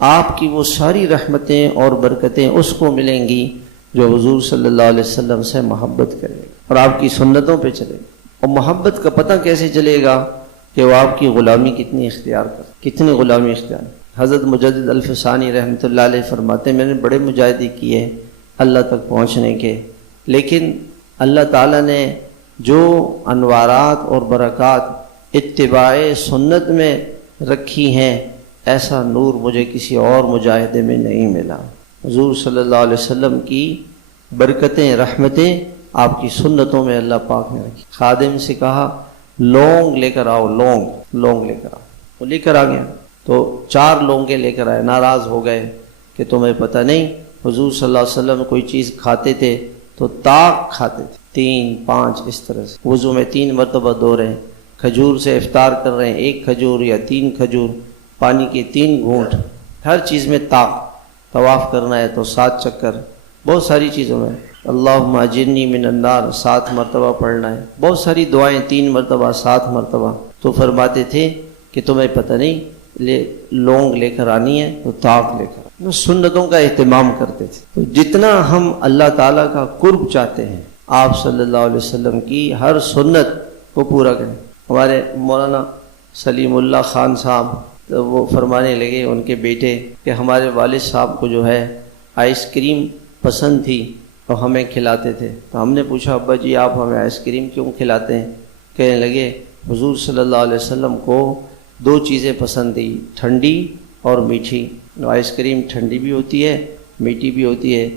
آپ کی وہ ساری رحمتیں اور برکتیں اس کو ملیں گی جو حضور صلی اللہ علیہ وسلم سے محبت کرے اور آپ کی سنتوں پہ چلے گا۔ اور محبت کا پتہ کیسے چلے گا کہ وہ آپ کی غلامی کتنی اختیار کتنی غلامی اختیار۔ حضرت مجدد الفسانی رحمۃ اللہ علیہ فرماتے ہیں میں نے بڑے مجاہدے کیے اللہ تک پہنچنے کے، لیکن اللہ تعالیٰ نے جو انوارات اور برکات اتباع سنت میں رکھی ہیں ایسا نور مجھے کسی اور مجاہدے میں نہیں ملا۔ حضور صلی اللہ علیہ وسلم کی برکتیں رحمتیں آپ کی سنتوں میں اللہ پاک نے رکھی۔ خادم سے کہا لونگ لے کر آؤ، لونگ لے کر آؤ، وہ لے کر آ گیا تو 4 لونگے لے کر آئے۔ ناراض ہو گئے کہ تمہیں پتہ نہیں حضور صلی اللہ علیہ وسلم کوئی چیز کھاتے تھے تو طاق کھاتے تھے، 3 5 اس طرح سے وضو میں 3 مرتبہ دھو رہے ہیں، کھجور سے افطار کر رہے ہیں، 1 کھجور یا 3 کھجور، پانی کے 3 گھونٹ، ہر چیز میں طاق، طواف کرنا ہے تو 7 چکر، بہت ساری چیزوں میں اللہم اجرنی من النار 7 مرتبہ پڑھنا ہے، بہت ساری دعائیں 3 مرتبہ 7 مرتبہ۔ تو فرماتے تھے کہ تمہیں پتہ نہیں لونگ لے کر آنی ہے تو طاق لے کر، سنتوں کا اہتمام کرتے تھے۔ تو جتنا ہم اللہ تعالیٰ کا قرب چاہتے ہیں آپ صلی اللہ علیہ وسلم کی ہر سنت کو پورا کریں۔ ہمارے مولانا سلیم اللہ خان صاحب تو وہ فرمانے لگے ان کے بیٹے کہ ہمارے والد صاحب کو جو ہے آئس کریم پسند تھی اور ہمیں کھلاتے تھے، تو ہم نے پوچھا ابا جی آپ ہمیں آئس کریم کیوں کھلاتے ہیں؟ کہنے لگے حضور صلی اللہ علیہ وسلم کو 2 چیزیں پسند تھی، ٹھنڈی اور میٹھی۔ آئس کریم ٹھنڈی بھی ہوتی ہے میٹھی بھی ہوتی ہے،